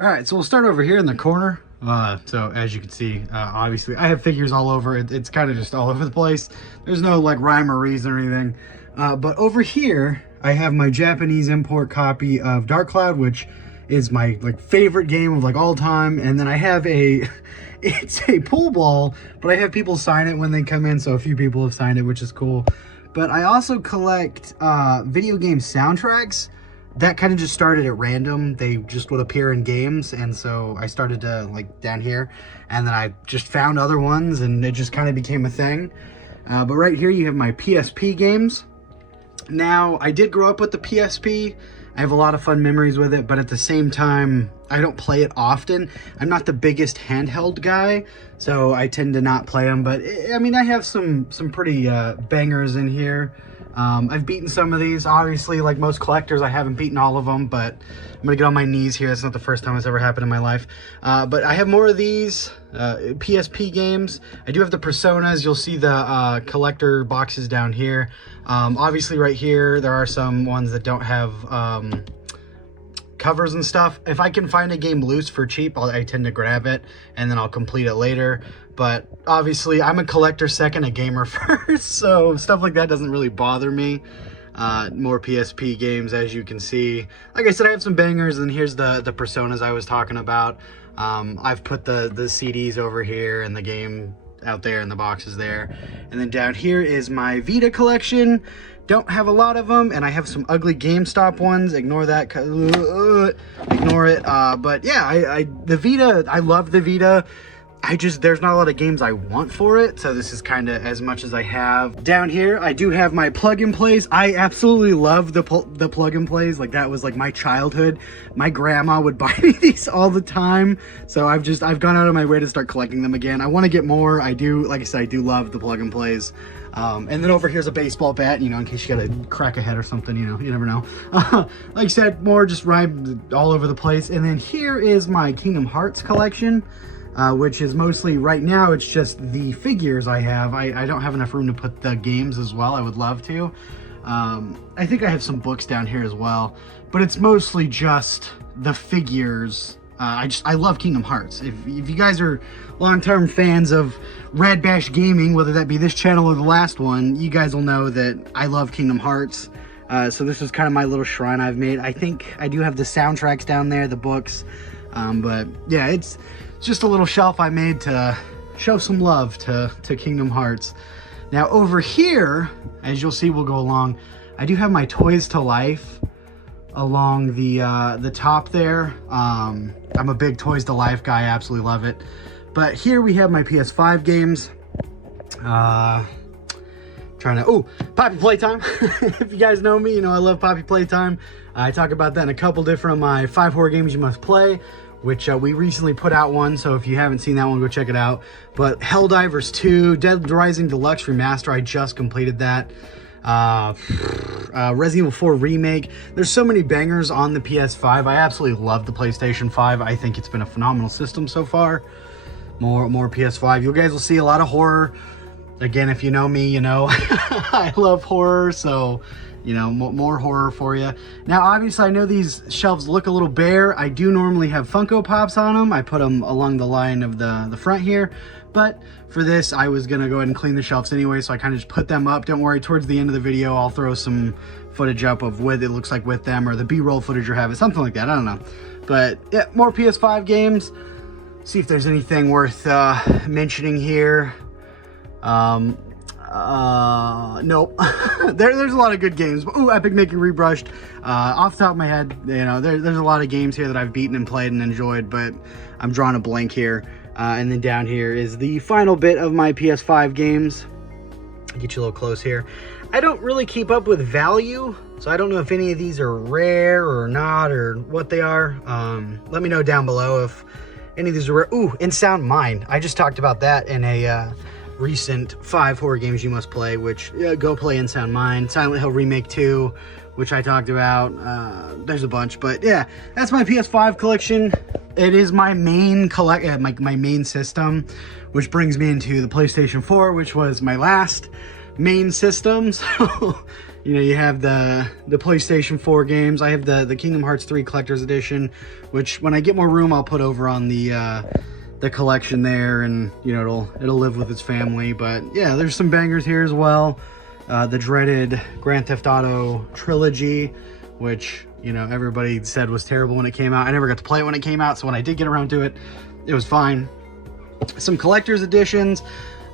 All right, so we'll start over here in the corner. So as you can see, obviously I have figures all over. It's kind of just all over the place. There's no like rhyme or reason or anything. But over here, I have my Japanese import copy of Dark Cloud, which is my like favorite game of like all time. And then I have it's a pool ball, but I have people sign it when they come in. So a few people have signed it, which is cool. But I also collect video game soundtracks. That kind of just started at random. They just would appear in games, and so I started to like down here, and then I just found other ones, and it just kind of became a thing. But right here you have my PSP games. Now, I did grow up with the PSP. I have a lot of fun memories with it, but at the same time, I don't play it often. I'm not the biggest handheld guy, so I tend to not play them, but I mean, I have some pretty bangers in here. I've beaten some of these. Obviously, like most collectors, I haven't beaten all of them, but I'm gonna get on my knees here. That's not the first time it's ever happened in my life. But I have more of these PSP games. I do have the Personas. You'll see the collector boxes down here. Obviously, right here, there are some ones that don't have covers and stuff. If I can find a game loose for cheap, I tend to grab it, and then I'll complete it later. But obviously, I'm a collector second, a gamer first, so stuff like that doesn't really bother me. More PSP games, as you can see. Like I said, I have some bangers, and here's the Personas I was talking about. I've put the CDs over here, and the game out there, and the boxes there. And then down here is my Vita collection. Don't have a lot of them, and I have some ugly GameStop ones. Ignore that. Ignore it. But yeah, the Vita, I love the Vita. There's not a lot of games I want for it, so this is kind of as much as I have. Down here, I do have my plug and plays. I absolutely love the plug and plays. Like, that was like my childhood. My grandma would buy me these all the time, so I've gone out of my way to start collecting them again. I want to get more. I do, like I said, I do love the plug and plays. And then over here's a baseball bat, you know, in case you gotta crack a head or something, you know, you never know. Like I said, more just rhyme all over the place. And then here is my Kingdom Hearts collection. Which is mostly, right now, it's just the figures I have. I don't have enough room to put the games as well. I would love to. I think I have some books down here as well, but it's mostly just the figures. I love Kingdom Hearts. If you guys are long-term fans of RadBashGaming, whether that be this channel or the last one, you guys will know that I love Kingdom Hearts. So this is kind of my little shrine I've made. I think I do have the soundtracks down there, the books, but yeah, it's just a little shelf I made to show some love to Kingdom Hearts. Now over here, as you'll see, we'll go along, I do have my Toys to Life along the top there. I'm a big Toys to Life guy, I absolutely love it. But here we have my PS5 games. Poppy Playtime. If you guys know me, you know I love Poppy Playtime. I talk about that in a couple different of my 5 horror games you must play, which we recently put out one, so if you haven't seen that one, go check it out. But Helldivers 2, Dead Rising Deluxe Remaster, I just completed that. Resident Evil 4 Remake. There's so many bangers on the PS5. I absolutely love the PlayStation 5. I think it's been a phenomenal system so far. More PS5. You guys will see a lot of horror. Again, if you know me, you know I love horror, so you know, more horror for you. Now, obviously, I know these shelves look a little bare. I do normally have Funko Pops on them. I put them along the line of the front here. But for this, I was going to go ahead and clean the shelves anyway, so I kind of just put them up. Don't worry, towards the end of the video, I'll throw some footage up of what it looks like with them, or the B-roll footage or have it, something like that. I don't know. But yeah, more PS5 games. See if there's anything worth mentioning here. Nope. There's a lot of good games. Ooh, Epic Mickey Rebrushed. Off the top of my head, you know, there's a lot of games here that I've beaten and played and enjoyed, but I'm drawing a blank here. And then down here is the final bit of my PS5 games. I'll get you a little close here. I don't really keep up with value, so I don't know if any of these are rare or not, or what they are. Let me know down below if any of these are rare. Ooh, In Sound Mind. I just talked about that in a recent 5 horror games you must play, which go play In Sound Mind. Silent Hill Remake 2, which I talked about. There's a bunch, but yeah, that's my PS5 collection. It is my main my main system, which brings me into the PlayStation 4, which was my last main system. So You know, you have the PlayStation 4 games. I have the Kingdom Hearts 3 Collector's Edition, which when I get more room, I'll put over on the collection there, and you know, it'll live with its family. But yeah, there's some bangers here as well. The dreaded Grand Theft Auto trilogy, which, you know, everybody said was terrible when it came out. I never got to play it when it came out, so when I did get around to it, it was fine. Some collector's editions.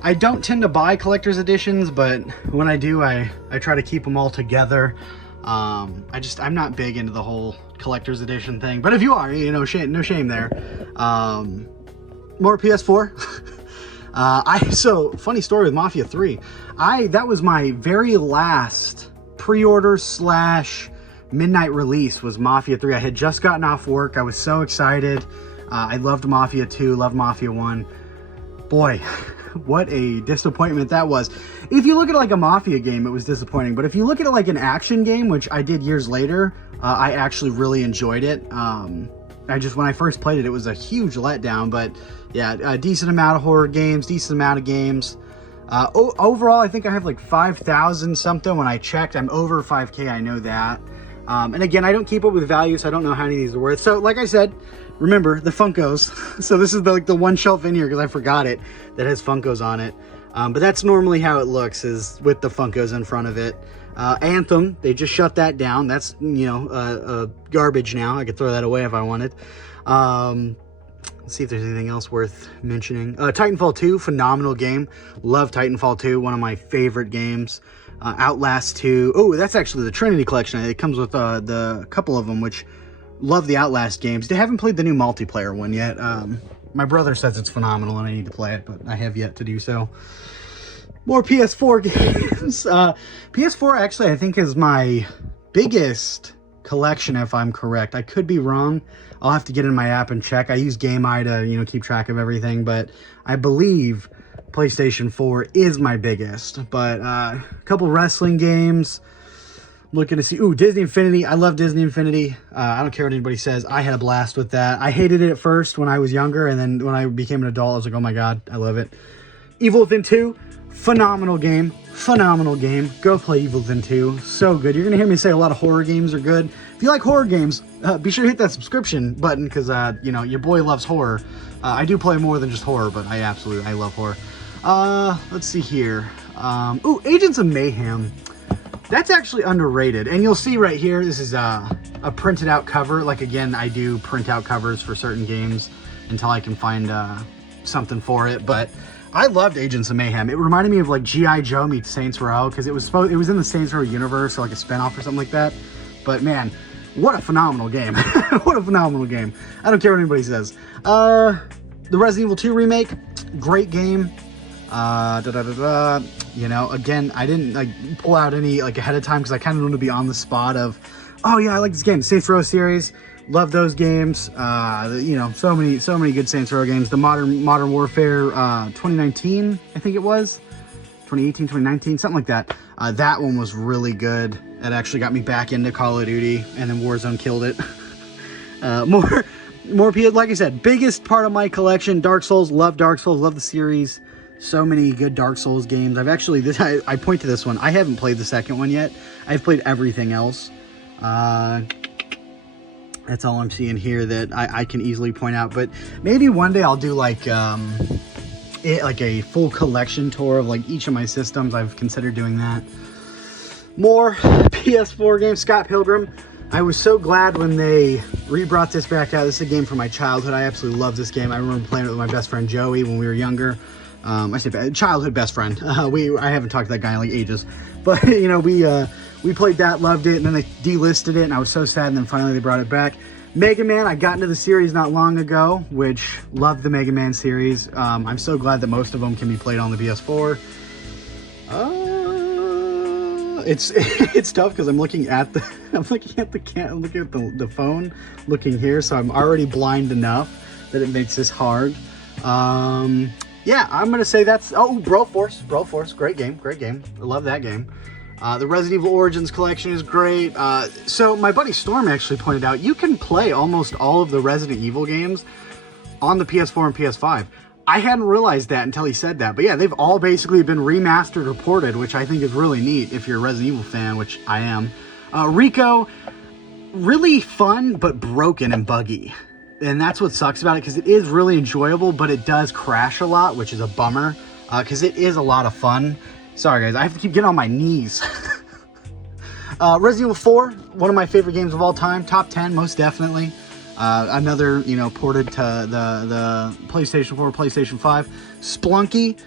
I don't tend to buy collector's editions, but when I do, I try to keep them all together. I'm not big into the whole collector's edition thing, but if you are, you know, no shame there. More PS4. So funny story with Mafia 3. That was my very last pre-order / midnight release was Mafia 3. I had just gotten off work. I was so excited. I loved Mafia 2, loved Mafia 1. Boy, what a disappointment that was. If you look at it like a Mafia game, it was disappointing. But if you look at it like an action game, which I did years later, I actually really enjoyed it. When I first played it, it was a huge letdown. But yeah, a decent amount of horror games, decent amount of games. Overall, I think I have like 5,000 something. When I checked, I'm over 5K, I know that. And again, I don't keep up with value, so I don't know how many of these are worth. So like I said, remember the Funkos. So this is the one shelf in here, because I forgot it, that has Funkos on it. But that's normally how it looks, is with the Funkos in front of it. Anthem, they just shut that down. That's, you know, garbage now. I could throw that away if I wanted. Let's see if there's anything else worth mentioning. Titanfall 2, phenomenal game. Love Titanfall 2, one of my favorite games. Outlast 2. Oh, that's actually the Trinity Collection. It comes with the couple of them, which love the Outlast games. They haven't played the new multiplayer one yet. My brother says it's phenomenal and I need to play it, but I have yet to do so. More PS4 games. PS4 actually, I think, is my biggest collection, if I'm correct. I could be wrong. I'll have to get in my app and check. I use GameEye to, you know, keep track of everything, but I believe PlayStation 4 is my biggest. But a couple wrestling games. Looking to see, ooh, Disney Infinity. I love Disney Infinity. I don't care what anybody says. I had a blast with that. I hated it at first when I was younger, and then when I became an adult, I was like, oh my god, I love it. Evil Within 2, phenomenal game. Phenomenal game. Go play Evil Within 2. So good. You're going to hear me say a lot of horror games are good. If you like horror games, be sure to hit that subscription button, because, you know, your boy loves horror. I do play more than just horror, but I love horror. Let's see here. Ooh, Agents of Mayhem. That's actually underrated. And you'll see right here, this is a printed out cover. Like, again, I do print out covers for certain games until I can find something for it. But I loved Agents of Mayhem. It reminded me of like G.I. Joe meets Saints Row, because it was in the Saints Row universe, or like a spinoff or something like that. But man, what a phenomenal game. What a phenomenal game. I don't care what anybody says. The Resident Evil 2 remake, great game. You know, again, I didn't like pull out any like ahead of time, because I kind of wanted to be on the spot of, oh yeah, I like this game. Saints Row series, love those games. You know, so many good Saints Row games. The Modern Warfare 2019, I think it was 2018, 2019, something like that. That one was really good. That actually got me back into Call of Duty, and then Warzone killed it. More PS, like I said, biggest part of my collection. Dark Souls, love Dark Souls, love the series. So many good Dark Souls games. I've actually, I point to this one. I haven't played the second one yet. I've played everything else. That's all I'm seeing here that I can easily point out. But maybe one day I'll do like a full collection tour of like each of my systems. I've considered doing that. More PS4 games. Scott Pilgrim. I was so glad when they brought this back out. This is a game from my childhood. I absolutely love this game. I remember playing it with my best friend Joey when we were younger. I say childhood best friend. I haven't talked to that guy in like ages, but you know, we played that, loved it, and then they delisted it, and I was so sad. And then finally they brought it back. Mega Man. I got into the series not long ago, which loved the Mega Man series. I'm so glad that most of them can be played on the PS4. It's tough because I'm looking at the the phone, looking here, so I'm already blind enough that it makes this hard. Yeah, I'm gonna say that's Broforce, great game. I love that game. The Resident Evil Origins collection is great. So my buddy Storm actually pointed out you can play almost all of the Resident Evil games on the PS4 and PS5. I hadn't realized that until he said that. But yeah, they've all basically been remastered or ported, which I think is really neat if you're a Resident Evil fan, which I am. Rico, really fun, but broken and buggy. And that's what sucks about it, because it is really enjoyable, but it does crash a lot, which is a bummer, because it is a lot of fun. Sorry, guys, I have to keep getting on my knees. Resident Evil 4, one of my favorite games of all time. Top 10, most definitely. Another, you know, ported to the PlayStation 4, PlayStation 5. Splunky,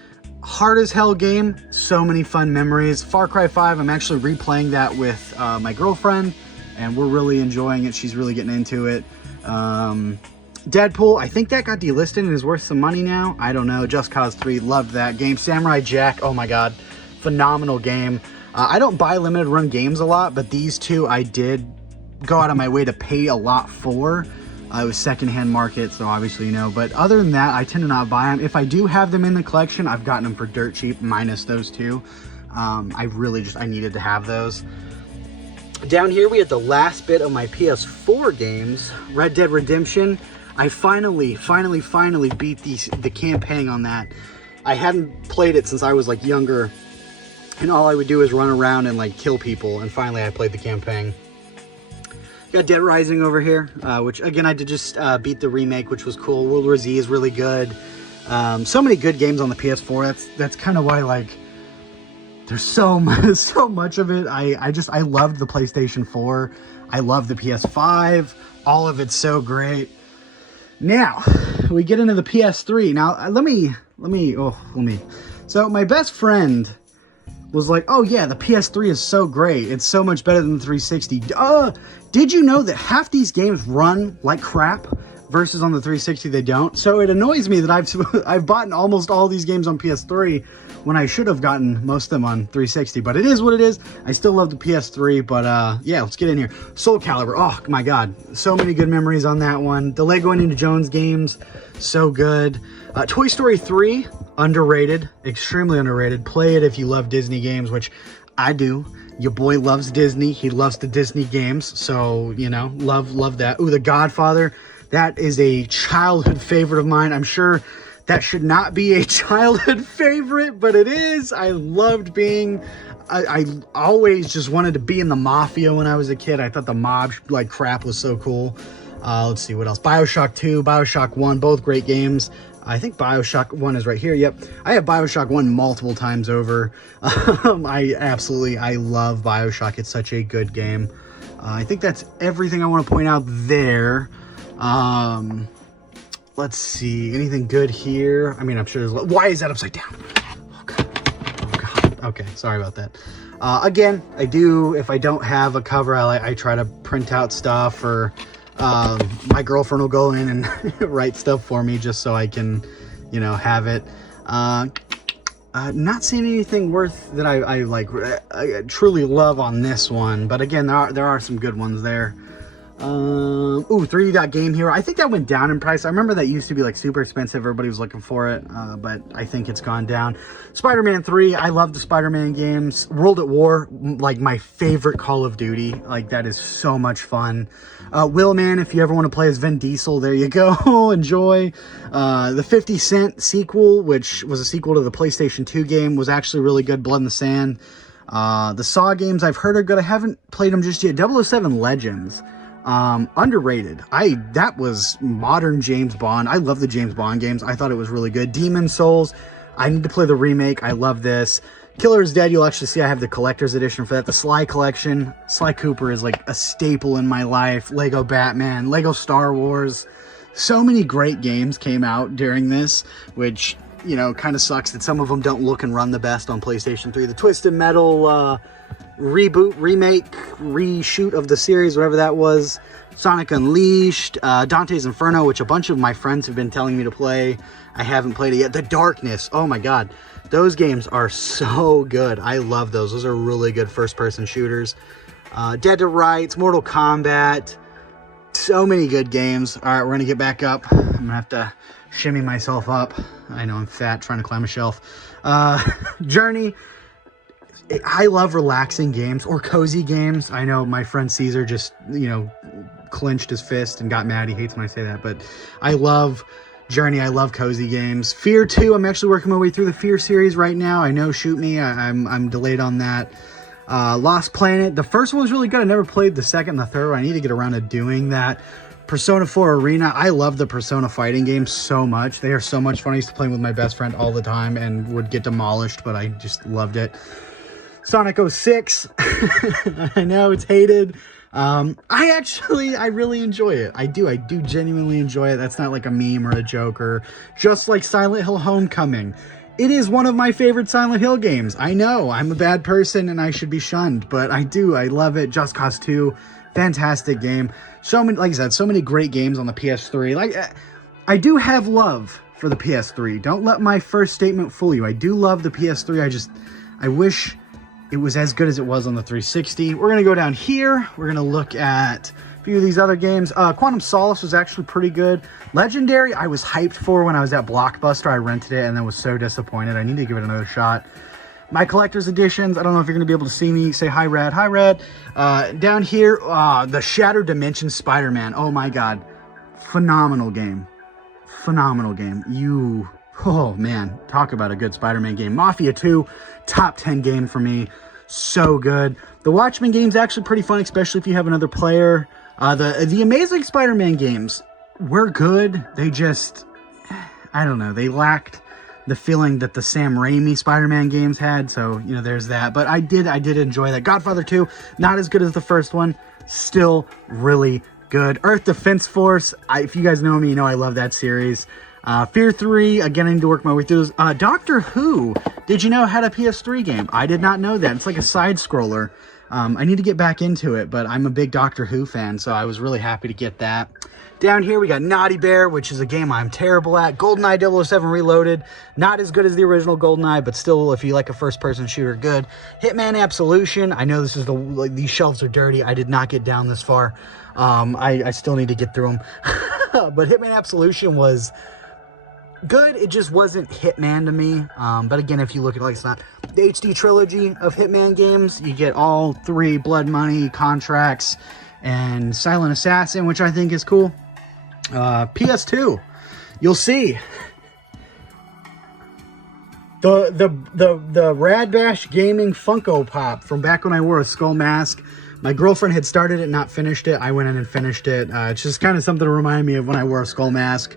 hard as hell game. So many fun memories. Far Cry 5, I'm actually replaying that with my girlfriend, and we're really enjoying it. She's really getting into it. Deadpool, I think that got delisted and is worth some money now. I don't know. Just Cause 3, loved that game. Samurai Jack, oh my god, phenomenal game. I don't buy limited run games a lot, but these two I did go out of my way to pay a lot for. It was secondhand market, so obviously, you know. But other than that, I tend to not buy them. If I do have them in the collection, I've gotten them for dirt cheap, minus those two. I needed to have those. Down here, we had the last bit of my PS4 games. Red Dead Redemption. I finally beat the campaign on that. I hadn't played it since I was, like, younger. And all I would do is run around and, like, kill people. And finally, I played the campaign. Got Dead Rising over here, which, again, I did just beat the remake, which was cool. World War Z is really good. So many good games on the PS4. That's kind of why, like, there's so much of it. I loved the PlayStation 4. I love the PS5. All of it's so great. Now, we get into the PS3. Now, let me. So, my best friend was like, oh yeah, the PS3 is so great. It's so much better than the 360. Did you know that half these games run like crap versus on the 360 they don't? So it annoys me that I've bought almost all these games on PS3 when I should have gotten most of them on 360. But it is what it is. I still love the PS3, but yeah, let's get in here. Soul Calibur, oh my god. So many good memories on that one. The Lego Indiana Jones games, so good. Toy Story 3, underrated, extremely underrated. Play it if you love Disney games, which I do. Your boy loves Disney. He loves the Disney games. So, you know, love that. Ooh, The Godfather. That is a childhood favorite of mine. I'm sure that should not be a childhood favorite, but it is. I loved being... I always just wanted to be in the Mafia when I was a kid. I thought the mob, like, crap was so cool. Let's see, what else? BioShock 2, BioShock 1, both great games. I think BioShock 1 is right here. Yep. I have BioShock 1 multiple times over. I love BioShock. It's such a good game. I think that's everything I want to point out there. Let's see. Anything good here? I mean, I'm sure there's... Why is that upside down? Oh, God. Oh, God. Okay, sorry about that. Again, I do, if I don't have a cover, I try to print out stuff, or... my girlfriend will go in and write stuff for me just so I can, you know, have it. Not seeing anything worth that I truly love on this one, but again, there are some good ones there. Ooh, 3D Dot Game Hero. I think that went down in price. I remember that used to be like super expensive. Everybody was looking for it, but I think it's gone down. Spider-Man 3. I love the Spider-Man games. World at War, like my favorite Call of Duty. Like, that is so much fun. Willman, if you ever want to play as Vin Diesel, there you go. Enjoy. The 50 Cent sequel, which was a sequel to the PlayStation 2 game, was actually really good. Blood in the Sand. The Saw games I've heard are good. I haven't played them just yet. 007 Legends. Underrated. That was modern James Bond. I love the James Bond games. I thought it was really good. Demon Souls. I need to play the remake. I love this. Killer is Dead. You'll actually see I have the collector's edition for that. The Sly collection. Sly Cooper is like a staple in my life. Lego Batman. Lego Star Wars. So many great games came out during this, which, you know, kind of sucks that some of them don't look and run the best on PlayStation 3. The Twisted Metal reboot, remake, reshoot of the series, whatever that was. Sonic Unleashed, Dante's Inferno, which a bunch of my friends have been telling me to play. I haven't played it yet. The Darkness, oh my god. Those games are so good. I love those. Those are really good first-person shooters. Dead to Rights, Mortal Kombat. So many good games. All right, we're going to get back up. I'm going to have to shimmy myself up. I know I'm fat trying to climb a shelf. Journey. I love relaxing games or cozy games. I know my friend Caesar just, you know, clenched his fist and got mad. He hates when I say that, but I love Journey, I love cozy games. Fear 2, I'm actually working my way through the Fear series right now. I know, shoot me, I'm delayed on that. Lost Planet, the first one was really good. I never played the second and the third one. I need to get around to doing that. Persona 4 Arena, I love the Persona fighting games so much. They are so much fun. I used to play with my best friend all the time and would get demolished, but I just loved it. Sonic 06, I know it's hated. I really enjoy it. I do genuinely enjoy it. That's not like a meme or a joke, or just like Silent Hill Homecoming. It is one of my favorite Silent Hill games. I know I'm a bad person and I should be shunned, but I love it. Just Cause 2, fantastic game. So many, like I said, so many great games on the PS3. Like, I do have love for the PS3. Don't let my first statement fool you. I do love the PS3. I wish it was as good as it was on the 360. We're going to go down here. We're going to look at a few of these other games. Quantum Solace was actually pretty good. Legendary, I was hyped for when I was at Blockbuster. I rented it and then was so disappointed. I need to give it another shot. My collector's editions, I don't know if you're going to be able to see me. Say hi, Rad. Hi, Rad. Down here, the Shattered Dimension Spider-Man. Oh, my God. Phenomenal game. Phenomenal game. Oh, man. Talk about a good Spider-Man game. Mafia 2, top 10 game for me. So good. The Watchmen game's actually pretty fun, especially if you have another player. The Amazing Spider-Man games were good. They just, I don't know, they lacked the feeling that the Sam Raimi Spider-Man games had, so, you know, there's that. But I did enjoy that. Godfather 2, not as good as the first one, still really good. Earth Defense Force, if you guys know me, you know I love that series. Fear 3, again, I need to work my way through those. Doctor Who, did you know had a PS3 game? I did not know that. It's like a side-scroller. I need to get back into it, but I'm a big Doctor Who fan, so I was really happy to get that. Down here, we got Naughty Bear, which is a game I'm terrible at. GoldenEye 007 Reloaded, not as good as the original GoldenEye, but still, if you like a first-person shooter, good. Hitman Absolution, I know this is these shelves are dirty. I did not get down this far. I still need to get through them. But Hitman Absolution was good. It just wasn't Hitman to me. But again, if you look at it's not the HD trilogy of Hitman games, you get all 3, Blood Money, Contracts, and Silent Assassin, which I think is cool. PS2, you'll see the RadBashGaming Funko Pop from back when I wore a skull mask. My girlfriend had started it, not finished it. I went in and finished it. It's just kind of something to remind me of when I wore a skull mask.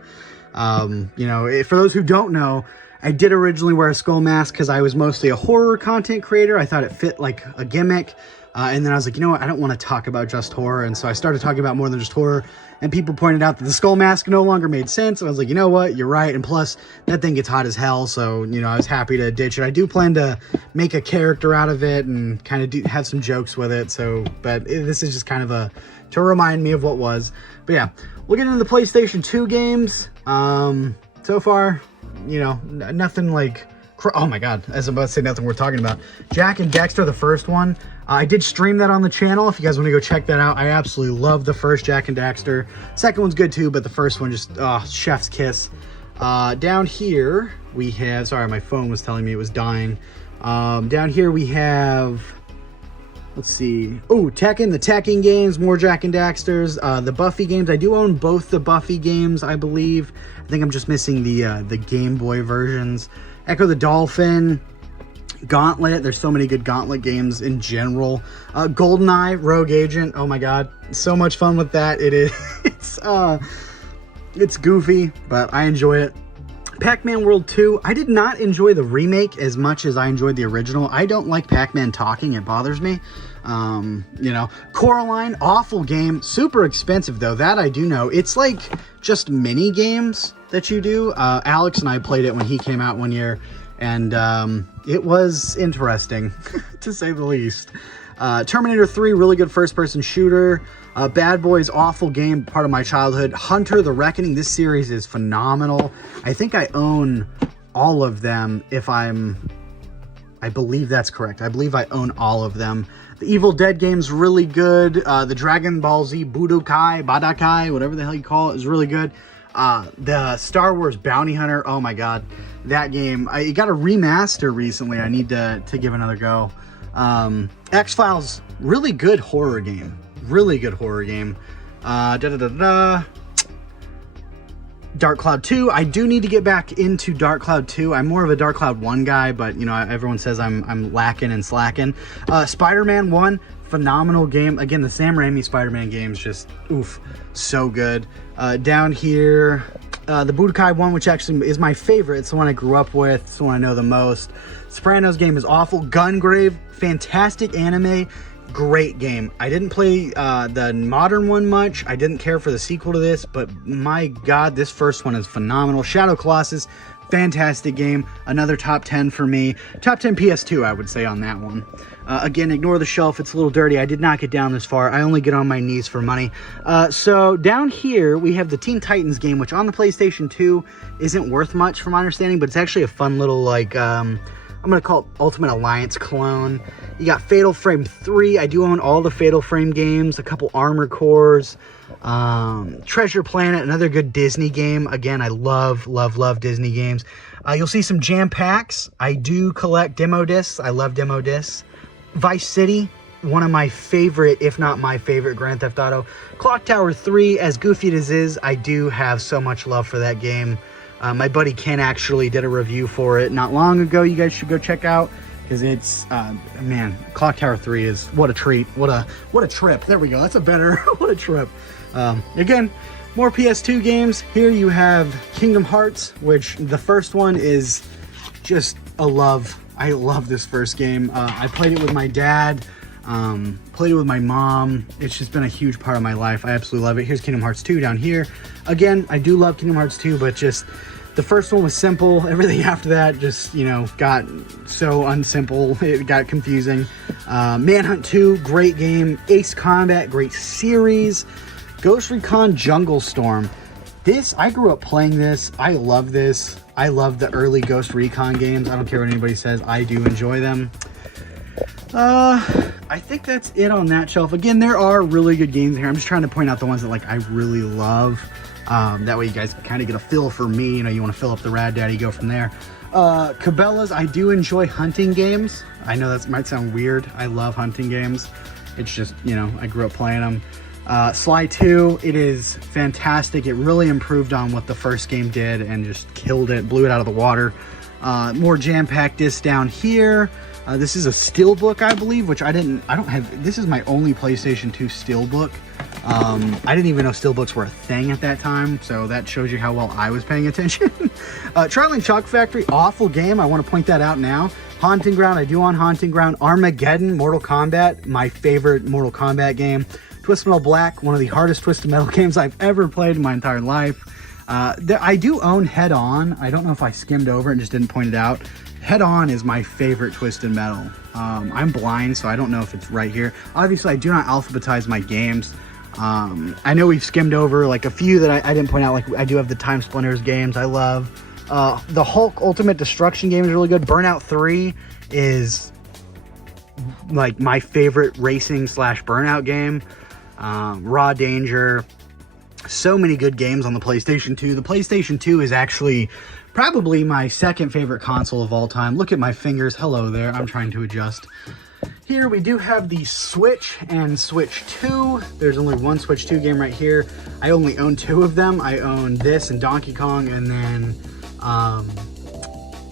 You know, for those who don't know, I did originally wear a skull mask because I was mostly a horror content creator. I thought it fit like a gimmick. And then I was like, you know what? I don't want to talk about just horror. And so I started talking about more than just horror. And people pointed out that the skull mask no longer made sense. And I was like, you know what? You're right. And plus, that thing gets hot as hell. So, you know, I was happy to ditch it. I do plan to make a character out of it and kind of have some jokes with it. So, but this is just kind of to remind me of what was. But yeah, we'll get into the PlayStation 2 games. So far, you know, nothing like... Oh my God, as I'm about to say, nothing we're talking about. Jak and Daxter, the first one. I did stream that on the channel. If you guys want to go check that out, I absolutely love the first Jak and Daxter. Second one's good too, but the first one just, chef's kiss. Down here, we have, sorry, my phone was telling me it was dying. Down here we have, let's see. Oh, Tekken, the Tekken games, more Jak and Daxters. The Buffy games, I do own both the Buffy games, I believe. I think I'm just missing the Game Boy versions. Echo the Dolphin, Gauntlet. There's so many good Gauntlet games in general. GoldenEye, Rogue Agent. Oh my God, so much fun with that. It is. It's goofy, but I enjoy it. Pac-Man World 2. I did not enjoy the remake as much as I enjoyed the original. I don't like Pac-Man talking. It bothers me. You know, Coraline, awful game. Super expensive though. That I do know. It's like just mini games that you do. Alex and I played it when he came out one year, and it was interesting to say the least. Terminator 3, really good first-person shooter. Bad Boys, awful game, part of my childhood. Hunter, The Reckoning, this series is phenomenal. I think I own all of them I believe that's correct. I believe I own all of them. The Evil Dead game's really good. The Dragon Ball Z Badakai, whatever the hell you call it, is really good. The Star Wars Bounty Hunter, oh my God, that game. It got a remaster recently. I need to give another go. X-Files, really good horror game. Really good horror game. Dark Cloud 2. I do need to get back into Dark Cloud 2. I'm more of a Dark Cloud 1 guy, but you know, everyone says I'm lacking and slacking. Spider-Man 1, phenomenal game. Again, the Sam Raimi Spider-Man games, just oof, so good. Down here, the Budokai 1, which actually is my favorite. It's the one I grew up with. It's the one I know the most. Sopranos game is awful. Gungrave, fantastic anime. Great game. I didn't play the modern one much. I didn't care for the sequel to this, but my god, this first one is phenomenal. Shadow Colossus, fantastic game. Another top 10 for me. Top 10 PS2, I would say, on that one. Again, ignore the shelf. It's a little dirty. I did not get down this far. I only get on my knees for money. So down here, we have the Teen Titans game, which on the PlayStation 2 isn't worth much from my understanding, but it's actually a fun little, like, I'm going to call it Ultimate Alliance clone. You got Fatal Frame 3. I do own all the Fatal Frame games. A couple Armor Cores. Treasure Planet, another good Disney game. Again, I love Disney games. You'll see some jam packs. I do collect demo discs. I love demo discs. Vice City, one of my favorite, if not my favorite, Grand Theft Auto. Clock Tower 3, as goofy as it is, I do have so much love for that game. My buddy Ken actually did a review for it not long ago. You guys should go check out, because it's man, Clock Tower 3 is what a treat. What a trip. There we go. That's a better what a trip. Again, more PS2 games. Here you have Kingdom Hearts, which the first one is just a love. I love this first game. I played it with my dad, played it with my mom. It's just been a huge part of my life. I absolutely love it. Here's Kingdom Hearts 2 down here. Again, I do love Kingdom Hearts 2, but just the first one was simple. Everything after that just, you know, got so unsimple. It got confusing. Manhunt 2, great game. Ace Combat, great series. Ghost Recon Jungle Storm. This, I grew up playing this. I love this. I love the early Ghost Recon games. I don't care what anybody says. I do enjoy them. I think that's it on that shelf. Again, there are really good games here. I'm just trying to point out the ones that, like, I really love. That way you guys can kind of get a feel for me. You know, you want to fill up the Rad Daddy, go from there. Cabela's, I do enjoy hunting games. I know that might sound weird. I love hunting games. It's just, you know, I grew up playing them. Sly 2, it is fantastic. It really improved on what the first game did and just killed it, blew it out of the water. More jam-packed discs down here. This is a steelbook, I believe, which I don't have. This is my only PlayStation 2 steelbook. I didn't even know steelbooks were a thing at that time, so that shows you how well I was paying attention. Charlie Chalk Factory, awful game. I want to point that out now. Haunting Ground, I do own Haunting Ground. Armageddon, Mortal Kombat, my favorite Mortal Kombat game. Twisted Metal Black, one of the hardest Twisted Metal games I've ever played in my entire life. I do own Head On. I don't know if I skimmed over and just didn't point it out. Head On is my favorite Twisted Metal. I'm blind, so I don't know if it's right here. Obviously, I do not alphabetize my games. I know we've skimmed over like a few that I didn't point out. Like, I do have the Time Splinters games I love. The Hulk Ultimate Destruction game is really good. Burnout 3 is like my favorite racing / Burnout game. Raw Danger. So many good games on the PlayStation 2. The PlayStation 2 is actually probably my second favorite console of all time. Look at my fingers. Hello there. I'm trying to adjust. Here we do have the Switch and Switch 2. There's only one Switch 2 game right here. I only own 2 of them. I own this and Donkey Kong, and then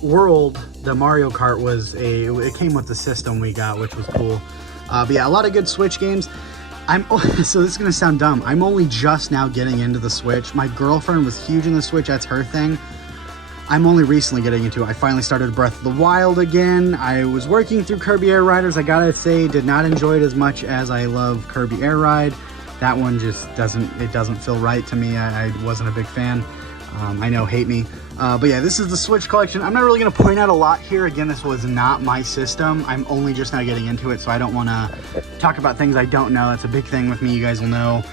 World, the Mario Kart it came with the system we got, which was cool. But yeah, a lot of good Switch games. So this is going to sound dumb. I'm only just now getting into the Switch. My girlfriend was huge in the Switch. That's her thing. I'm only recently getting into it. I finally started Breath of the Wild again. I was working through Kirby Air Riders. I gotta say, did not enjoy it as much as I love Kirby Air Ride. That one just doesn't feel right to me. I wasn't a big fan. I know, hate me. But yeah, this is the Switch collection. I'm not really going to point out a lot here. Again, this was not my system. I'm only just now getting into it, so I don't want to talk about things I don't know. That's a big thing with me. You guys will know.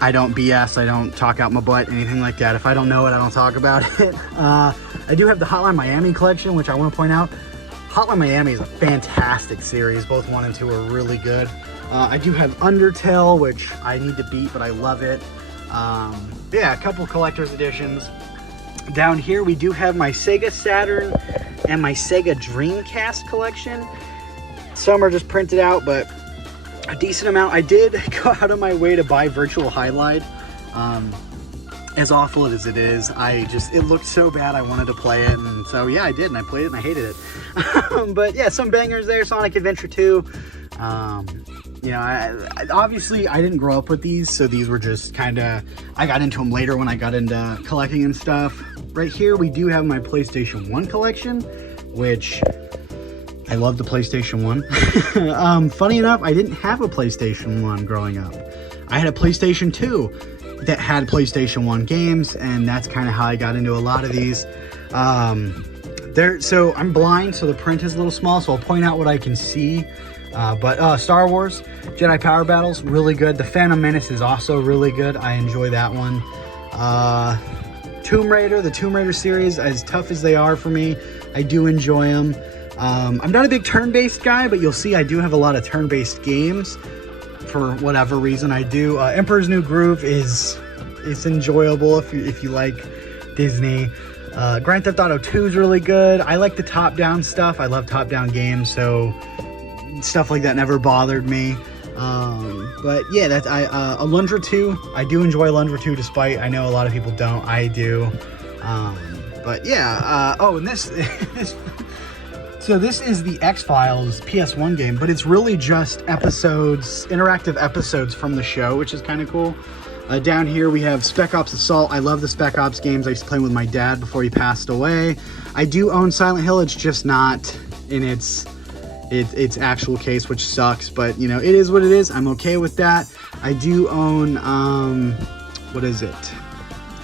I don't BS. I don't talk out my butt, anything like that. If I don't know it, I don't talk about it. I do have the Hotline Miami collection, which I want to point out. Hotline Miami is a fantastic series. Both 1 and 2 are really good. I do have Undertale, which I need to beat, but I love it. Yeah, a couple collector's editions. Down here we do have my Sega Saturn and my Sega Dreamcast collection. Some are just printed out, but a decent amount. I did go out of my way to buy Virtual Highlight. as awful as it is, it looked so bad I wanted to play it, and so yeah, I did, and I played it and I hated it. But yeah, some bangers there. Sonic Adventure 2. You know, I obviously I didn't grow up with these, so these were just kind of, I got into them later when I got into collecting and stuff. Right here we do have my PlayStation 1 collection, which I love the PlayStation 1. Funny enough, I didn't have a PlayStation 1 growing up. I had a PlayStation 2 that had PlayStation 1 games, and that's kind of how I got into a lot of these. So I'm blind, so the print is a little small, so I'll point out what I can see. But Star Wars, Jedi Power Battles, really good. The Phantom Menace is also really good. I enjoy that one. Tomb Raider, the Tomb Raider series, as tough as they are for me, I do enjoy them. I'm not a big turn-based guy, but you'll see I do have a lot of turn-based games for whatever reason I do. Emperor's New Groove it's enjoyable if you like Disney. Grand Theft Auto 2 is really good. I like the top-down stuff. I love top-down games, so stuff like that never bothered me. But yeah, Alundra 2, I do enjoy Alundra 2, despite I know a lot of people don't. I do. But yeah, and this so this is the X-Files PS1 game, but it's really just episodes, interactive episodes from the show, which is kind of cool. Down here we have Spec Ops Assault. I love the Spec Ops games. I used to play with my dad before he passed away. I do own Silent Hill. It's just not in its actual case, which sucks, but you know, it is what it is. I'm okay with that. I do own what is it,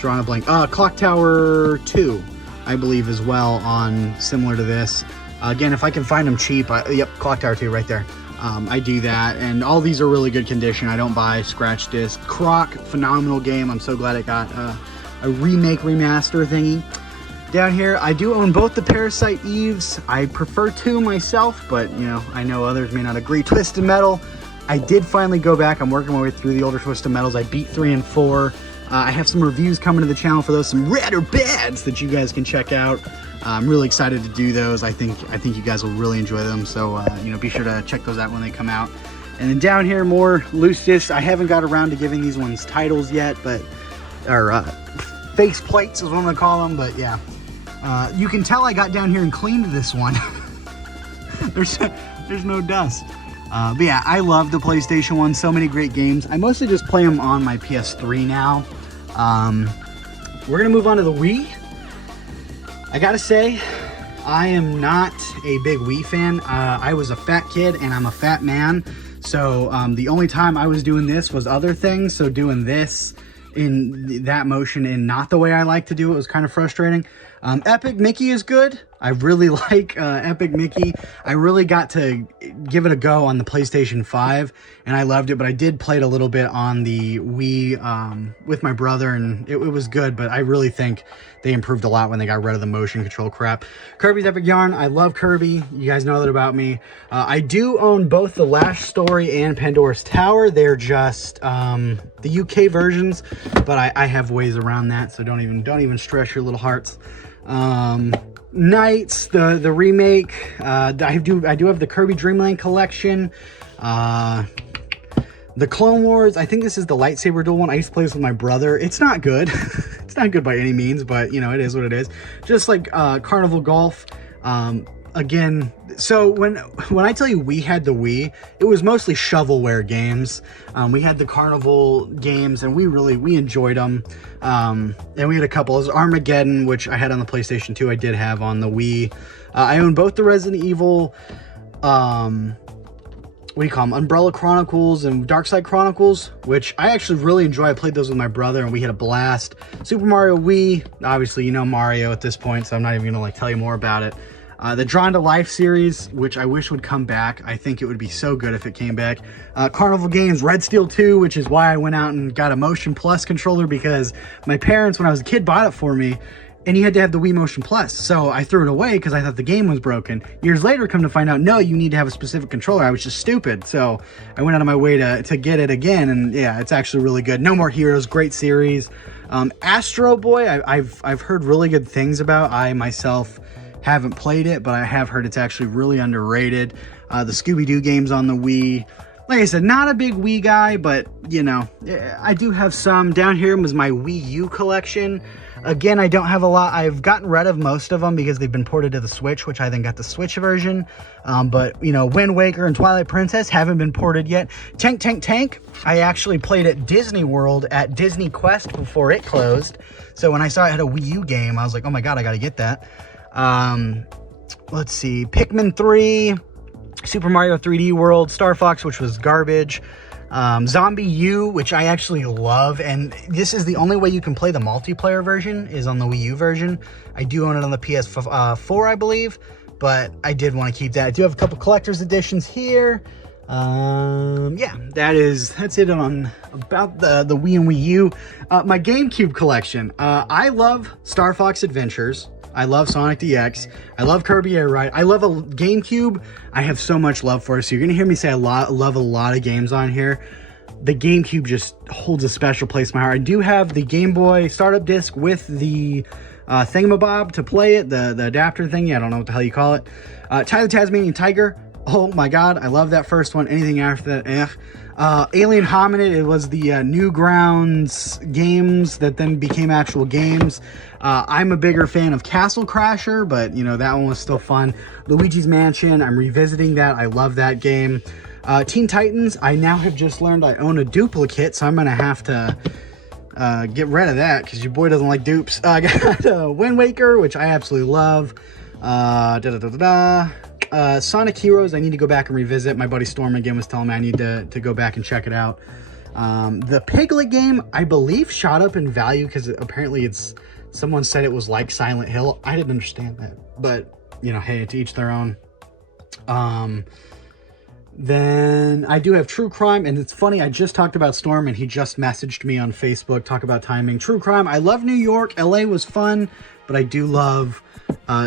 drawing a blank, Clock Tower 2 I believe as well, on similar to this. Again, if I can find them cheap, yep, Clock Tower 2 right there. I do that, and all these are really good condition. I don't buy scratch disc. Croc, phenomenal game. I'm so glad it got a remake remaster thingy. Down here, I do own both the Parasite Eves. I prefer 2 myself, but you know, I know others may not agree. Twisted Metal, I did finally go back. I'm working my way through the older Twisted Metals. I beat 3 and 4. I have some reviews coming to the channel for those, some red or bads that you guys can check out. I'm really excited to do those. I think you guys will really enjoy them. So you know, be sure to check those out when they come out. And then down here, more loose discs. I haven't got around to giving these ones titles yet, but face plates is what I'm gonna call them. But yeah. You can tell I got down here and cleaned this one. there's no dust. But yeah, I love the PlayStation 1. So many great games. I mostly just play them on my PS3 now. We're gonna move on to the Wii. I gotta say, I am not a big Wii fan. I was a fat kid and I'm a fat man. So the only time I was doing this was other things. So doing this in that motion and not the way I like to do it was kind of frustrating. Epic Mickey is good. I really like Epic Mickey. I really got to give it a go on the PlayStation 5 and I loved it, but I did play it a little bit on the Wii with my brother, and it was good, but I really think they improved a lot when they got rid of the motion control crap. Kirby's Epic Yarn. I love Kirby. You guys know that about me. I do own both the Lash Story and Pandora's Tower. They're just the UK versions, but I have ways around that, so don't even stress your little hearts. Knights, the remake. I do have the Kirby Dreamland collection. The Clone Wars, I think this is the lightsaber duel one. I used to play this with my brother. It's not good. It's not good by any means, but you know, it is what it is. Just like Carnival Golf. Again, so when I tell you we had the Wii, it was mostly shovelware games. We had the Carnival games, and we enjoyed them. And we had a couple. There's Armageddon, which I had on the PlayStation 2. I did have on the Wii. I own both the Resident Evil, what do you call them? Umbrella Chronicles and Darkside Chronicles, which I actually really enjoy. I played those with my brother and we had a blast. Super Mario Wii, obviously you know Mario at this point, so I'm not even gonna tell you more about it. The Drawn to Life series, which I wish would come back. I think it would be so good if it came back. Carnival Games, Red Steel 2, which is why I went out and got a Motion Plus controller, because my parents, when I was a kid, bought it for me, and you had to have the Wii Motion Plus. So I threw it away because I thought the game was broken. Years later, come to find out, no, you need to have a specific controller. I was just stupid. So I went out of my way to get it again, and yeah, it's actually really good. No More Heroes, great series. Astro Boy, I've heard really good things about. I myself haven't played it, but I have heard it's actually really underrated. The Scooby-Doo games on the Wii. Like I said, not a big Wii guy, but, you know, I do have some. Down here was my Wii U collection. Again, I don't have a lot. I've gotten rid of most of them because they've been ported to the Switch, which I then got the Switch version. But, you know, Wind Waker and Twilight Princess haven't been ported yet. Tank Tank Tank, I actually played at Disney World at Disney Quest before it closed. So when I saw it had a Wii U game, I was like, oh my God, I got to get that. Let's see, Pikmin 3, Super Mario 3D World, Star Fox, which was garbage, Zombie U, which I actually love, and this is the only way you can play the multiplayer version is on the Wii U version. I do own it on the PS4, I believe, but I did want to keep that. I do have a couple collector's editions here. Yeah, that's it on about the Wii and Wii U. My GameCube collection. I love Star Fox Adventures. I love Sonic DX. I love Kirby Air Ride. I love a GameCube. I have so much love for it. So you're going to hear me say love a lot of games on here. The GameCube just holds a special place in my heart. I do have the Game Boy startup disc with the thingamabob to play it, the adapter thingy. I don't know what the hell you call it. Ty the Tasmanian Tiger. Oh my God, I love that first one. Anything after that, Alien Hominid, it was the Newgrounds games that then became actual games. I'm a bigger fan of Castle Crasher, but you know, that one was still fun. Luigi's Mansion, I'm revisiting that. I love that game. Teen Titans, I now have just learned I own a duplicate, so I'm gonna have to get rid of that because your boy doesn't like dupes. I got Wind Waker, which I absolutely love. Sonic Heroes, I need to go back and revisit. My buddy Storm again was telling me I need to go back and check it out. The Piglet game, I believe, shot up in value because apparently someone said it was like Silent Hill. I didn't understand that, but you know, hey, to each their own. Then I do have True Crime, and it's funny, I just talked about Storm and he just messaged me on Facebook, talk about timing. True Crime, I love New York. LA was fun, but I do love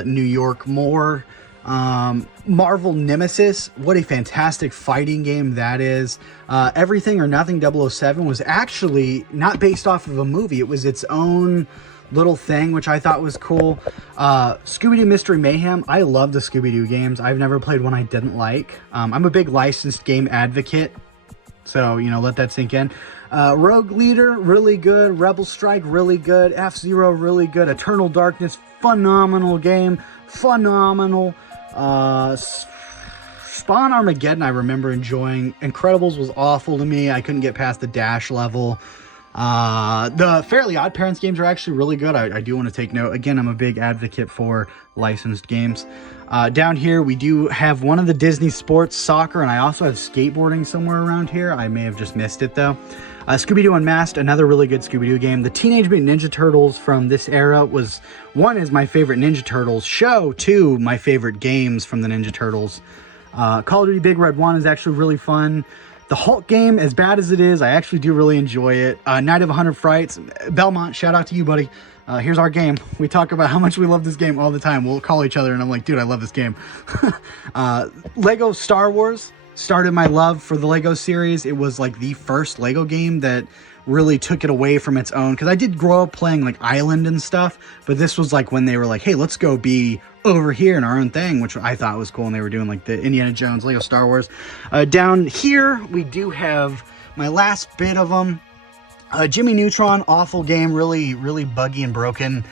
New York more. Marvel Nemesis, what a fantastic fighting game that is. Everything or Nothing 007 was actually not based off of a movie. It was its own little thing, which I thought was cool. Scooby-Doo Mystery Mayhem, I love the Scooby-Doo games. I've never played one I didn't like. I'm a big licensed game advocate, so, you know, let that sink in. Rogue Leader, really good. Rebel Strike, really good. F-Zero, really good. Eternal Darkness, phenomenal game. Phenomenal. Spawn Armageddon, I remember enjoying. Incredibles was awful to me. I couldn't get past the Dash level. The Fairly Odd Parents games are actually really good. I do want to take note. Again, I'm a big advocate for licensed games. Down here, we do have one of the Disney sports, soccer, and I also have skateboarding somewhere around here. I may have just missed it, though. Scooby-Doo Unmasked, another really good Scooby-Doo game. The Teenage Mutant Ninja Turtles from this era was, one is my favorite Ninja Turtles show, two, my favorite games from the Ninja Turtles. Call of Duty Big Red 1 is actually really fun. The Hulk game, as bad as it is, I actually do really enjoy it. Night of 100 Frights. Belmont, shout out to you, buddy. Here's our game. We talk about how much we love this game all the time. We'll call each other and I'm like, dude, I love this game. Lego Star Wars started my love for the Lego series. It was like the first Lego game that really took it away from its own, because I did grow up playing like Island and stuff, but this was like when they were like, hey, let's go be over here in our own thing, which I thought was cool, and they were doing like the Indiana Jones, Lego Star Wars. Down here we do have my last bit of them. Jimmy Neutron, awful game, really buggy and broken.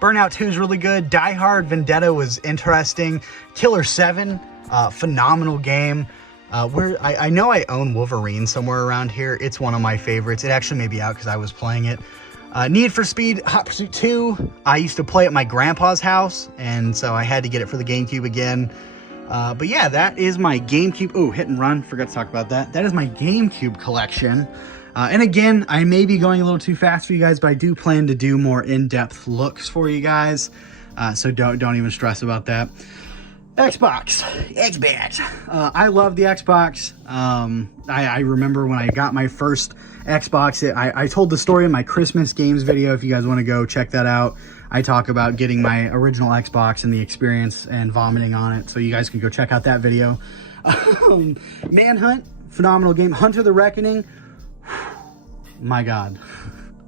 Burnout 2 is really good. Die Hard Vendetta was interesting. Killer 7, phenomenal game. I know I own Wolverine somewhere around here. It's one of my favorites. It actually may be out because I was playing it. Need for Speed Hot Pursuit 2. I used to play at my grandpa's house, and so I had to get it for the GameCube again. But yeah, that is my GameCube. Oh, Hit and Run. Forgot to talk about that. That is my GameCube collection. And again, I may be going a little too fast for you guys, but I do plan to do more in-depth looks for you guys. So don't even stress about that. Xbox. I love the Xbox. I remember when I got my first Xbox, I told the story in my Christmas games video. If you guys want to go check that out, I talk about getting my original Xbox and the experience and vomiting on it. So you guys can go check out that video. Manhunt, phenomenal game. Hunter the Reckoning, my God,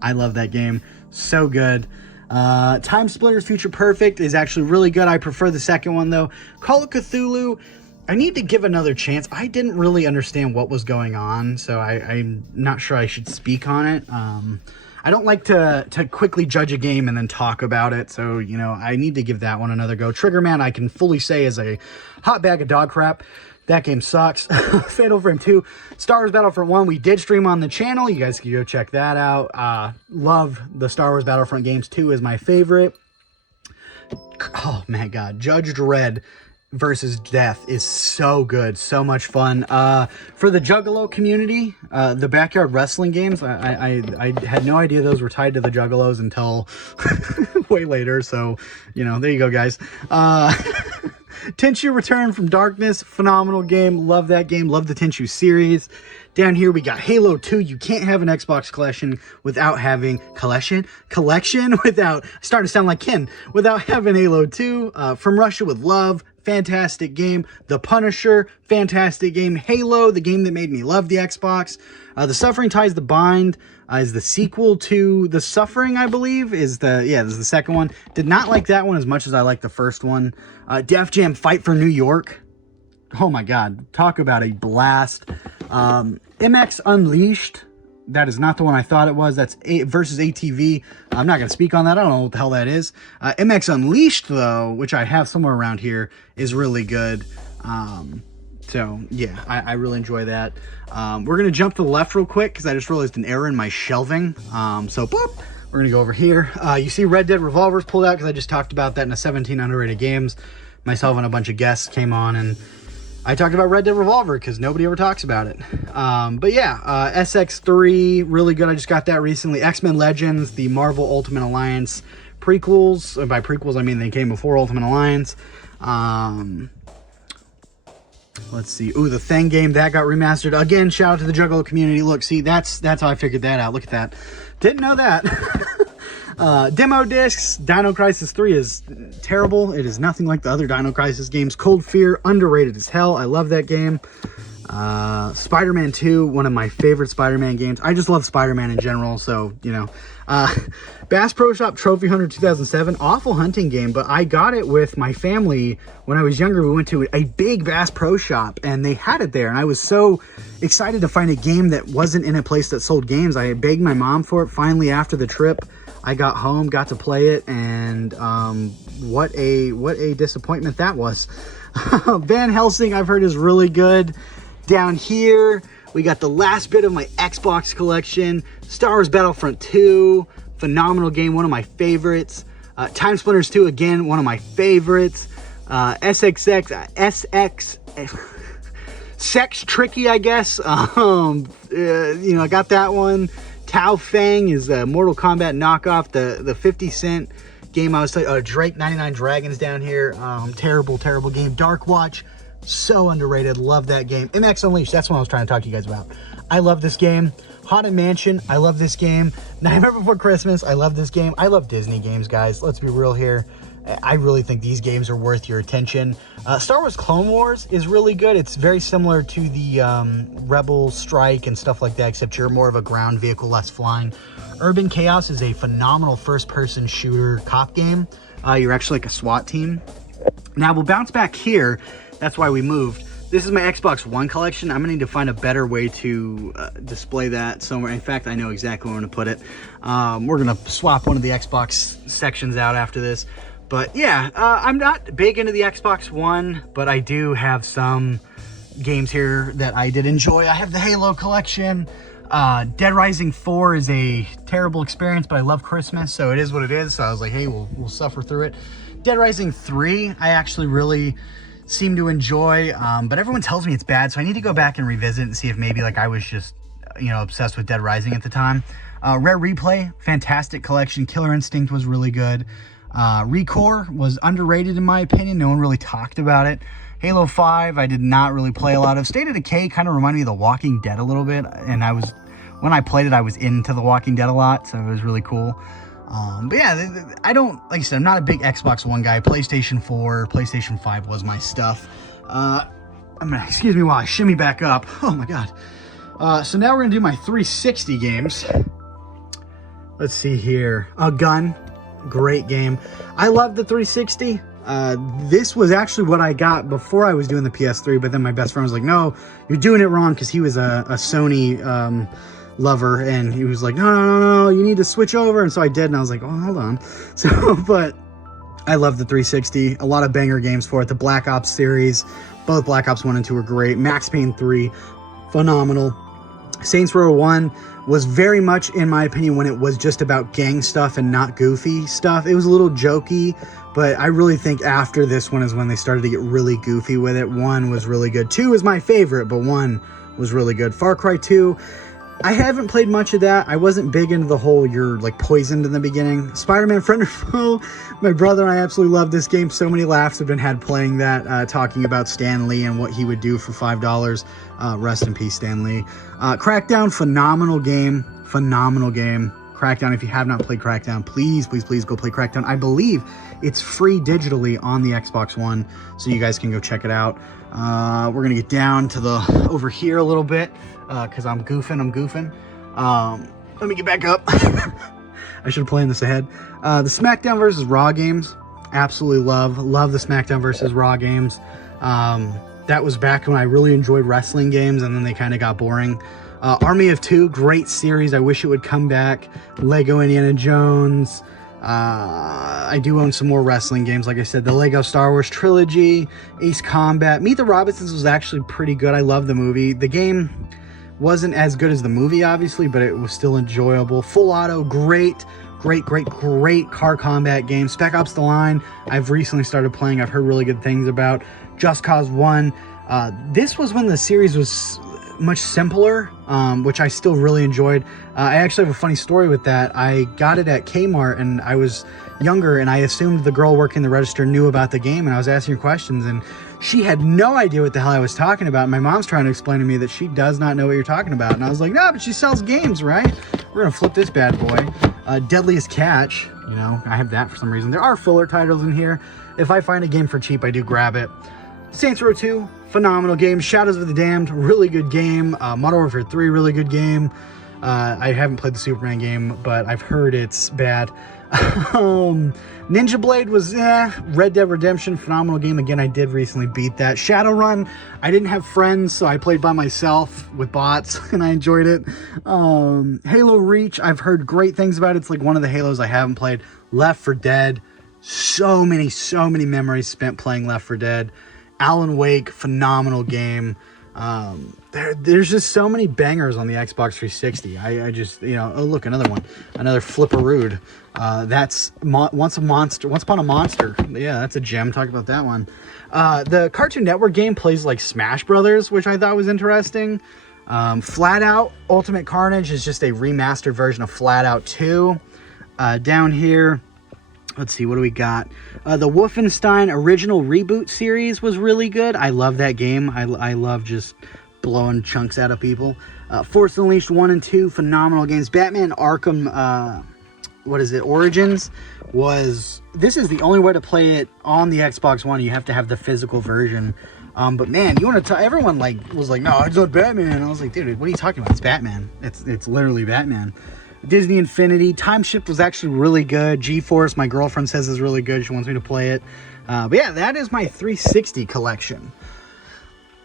I love that game. So good. Time Splitters Future Perfect is actually really good. I prefer the second one though. Call of Cthulhu, I need to give another chance. I didn't really understand what was going on, so I'm not sure I should speak on it. I don't like to quickly judge a game and then talk about it, so, you know, I need to give that one another go. Triggerman, I can fully say, is a hot bag of dog crap. That game sucks. Fatal Frame 2, Star Wars Battlefront 1, we did stream on the channel. You guys can go check that out. Love the Star Wars Battlefront games. 2 is my favorite. Oh, my God. Judge Dredd versus Death is so good, so much fun. For the Juggalo community, the backyard wrestling games, I had no idea those were tied to the Juggalos until way later, so, you know, there you go, guys. Tenchu Return from Darkness, phenomenal game, love that game, love the Tenchu series. Down here we got Halo 2. You can't have an Xbox collection without having collection without starting to sound like Ken, without having Halo 2. From Russia with Love, fantastic game. The Punisher, fantastic game. Halo, the game that made me love the Xbox. The Suffering Ties the Bind is the sequel to The Suffering, I believe, this is the second one. Did not like that one as much as I liked the first one. Def Jam Fight for New York. Oh my God, talk about a blast. MX Unleashed, that is not the one I thought it was. That's versus ATV. I'm not going to speak on that. I don't know what the hell that is. MX Unleashed, though, which I have somewhere around here, is really good. So, yeah, I really enjoy that. We're going to jump to the left real quick because I just realized an error in my shelving. So, boop, we're going to go over here. You see Red Dead Revolver's pulled out because I just talked about that in a 17 underrated games. Myself and a bunch of guests came on and I talked about Red Dead Revolver because nobody ever talks about it. But yeah, SX3, really good. I just got that recently. X-Men Legends, the Marvel Ultimate Alliance prequels. By prequels, I mean they came before Ultimate Alliance. Let's see. Ooh, the Thing game, that got remastered. Again, shout out to the Juggalo community. Look, see, that's how I figured that out. Look at that. Didn't know that. Demo discs, Dino Crisis 3 is terrible. It is nothing like the other Dino Crisis games. Cold Fear, underrated as hell. I love that game. Spider-Man 2, one of my favorite Spider-Man games. I just love Spider-Man in general, so, you know. Bass Pro Shop Trophy Hunter 2007, awful hunting game, but I got it with my family when I was younger. We went to a big Bass Pro Shop, and they had it there, and I was so excited to find a game that wasn't in a place that sold games. I begged my mom for it. Finally, after the trip, I got home, got to play it, and what a disappointment that was. Van Helsing, I've heard, is really good. Down here, we got the last bit of my Xbox collection. Star Wars Battlefront 2, phenomenal game, one of my favorites. Time Splitters 2, again, one of my favorites. SX, Sex Tricky, I guess. You know, I got that one. Tao Fang is the Mortal Kombat knockoff, the 50 Cent game I was talking. Drake 99 Dragons down here. Terrible game. Dark Watch, so underrated. Love that game. MX Unleashed, that's what I was trying to talk to you guys about. I love this game. Haunted Mansion, I love this game. Nightmare Before Christmas, I love this game. I love Disney games, guys. Let's be real here. I really think these games are worth your attention. Star Wars Clone Wars is really good. It's very similar to the Rebel Strike and stuff like that, except you're more of a ground vehicle, less flying. Urban Chaos is a phenomenal first-person shooter cop game. You're actually like a SWAT team. Now, we'll bounce back here. That's why we moved. This is my Xbox One collection. I'm going to need to find a better way to display that somewhere. In fact, I know exactly where I'm going to put it. We're going to swap one of the Xbox sections out after this. But yeah, I'm not big into the Xbox One, but I do have some games here that I did enjoy. I have the Halo collection. Dead Rising 4 is a terrible experience, but I love Christmas, so it is what it is. So I was like, hey, we'll suffer through it. Dead Rising 3, I actually really seem to enjoy, but everyone tells me it's bad, so I need to go back and revisit and see if maybe like I was just, you know, obsessed with Dead Rising at the time. Rare Replay, fantastic collection. Killer Instinct was really good. Recore was underrated in my opinion. No one really talked about it. Halo 5, I did not really play a lot of. State of Decay kind of reminded me of The Walking Dead a little bit, and when I played it, I was into The Walking Dead a lot, so it was really cool. But yeah, I don't, like I said, I'm not a big Xbox One guy. PlayStation 4, PlayStation 5 was my stuff. Excuse me while I shimmy back up. Oh my God. So now we're gonna do my 360 games. Let's see here. Gun, great game. I love the 360. This was actually what I got before I was doing the PS3, but then my best friend was like, no, you're doing it wrong, because he was a Sony lover, and he was like, no, you need to switch over. And so I did, and I was like, oh, hold on. So, but I love the 360. A lot of banger games for it. The Black Ops series, both Black Ops 1 and 2 are great. Max Payne 3, phenomenal. Saints Row 1 was very much, in my opinion, when it was just about gang stuff and not goofy stuff. It was a little jokey, but I really think after this one is when they started to get really goofy with it. 1 was really good. 2 is my favorite, but 1 was really good. Far Cry 2, I haven't played much of that. I wasn't big into the whole you're like poisoned in the beginning. Spider-Man Friend or Foe, my brother and I absolutely love this game. So many laughs have been had playing that, talking about Stan Lee and what he would do for $5. Rest in peace, Stan Lee. Crackdown, phenomenal game. Phenomenal game. Crackdown, if you have not played Crackdown, please go play Crackdown. I believe it's free digitally on the Xbox One, so you guys can go check it out. We're gonna get down to the over here a little bit, because I'm goofing. Let me get back up. I should have planned this ahead. The SmackDown versus Raw games, absolutely love the SmackDown versus Raw games. That was back when I really enjoyed wrestling games, and then they kind of got boring. Army of Two, great series. I wish it would come back. Lego Indiana Jones. I do own some more wrestling games. Like I said, the Lego Star Wars trilogy, Ace Combat. Meet the Robinsons was actually pretty good. I love the movie. The game wasn't as good as the movie, obviously, but it was still enjoyable. Full Auto, great car combat game. Spec Ops: The Line, I've recently started playing. I've heard really good things about. Just Cause 1. This was when the series was much simpler, which I still really enjoyed. I actually have a funny story with that. I got it at Kmart, and I was younger, and I assumed the girl working the register knew about the game, and I was asking her questions, and she had no idea what the hell I was talking about. My mom's trying to explain to me that she does not know what you're talking about, and I was like, no, but she sells games, right? We're gonna flip this bad boy. Deadliest Catch, you know, I have that for some reason. There are filler titles in here. If I find a game for cheap, I do grab it. Saints Row 2, phenomenal game. Shadows of the Damned, really good game. Modern Warfare 3, really good game. I haven't played the Superman game, but I've heard it's bad. Ninja Blade was Red Dead Redemption, phenomenal game. Again, I did recently beat that. Shadowrun, I didn't have friends, so I played by myself with bots, and I enjoyed it. Halo Reach, I've heard great things about it. It's like one of the Halos I haven't played. Left 4 Dead, so many memories spent playing Left 4 Dead. Alan Wake, phenomenal game. There's just so many bangers on the Xbox 360. I just, you know, oh look, another one, another Flipperooed. That's Once Upon a Monster. Yeah, that's a gem. Talk about that one. The Cartoon Network game plays like Smash Brothers, which I thought was interesting. Flat Out Ultimate Carnage is just a remastered version of Flat Out 2. Down here, let's see, what do we got? The Wolfenstein original reboot series was really good. I love that game. I love just blowing chunks out of people. Force Unleashed 1 and 2, phenomenal games. Batman Arkham, Origins this is the only way to play it on the Xbox One. You have to have the physical version. But man, you want to tell everyone was like, no, it's not Batman. And I was like, dude, what are you talking about? It's Batman. It's literally Batman. Disney Infinity. Time Shift was actually really good. GeForce, my girlfriend says, is really good. She wants me to play it. But yeah, that is my 360 collection.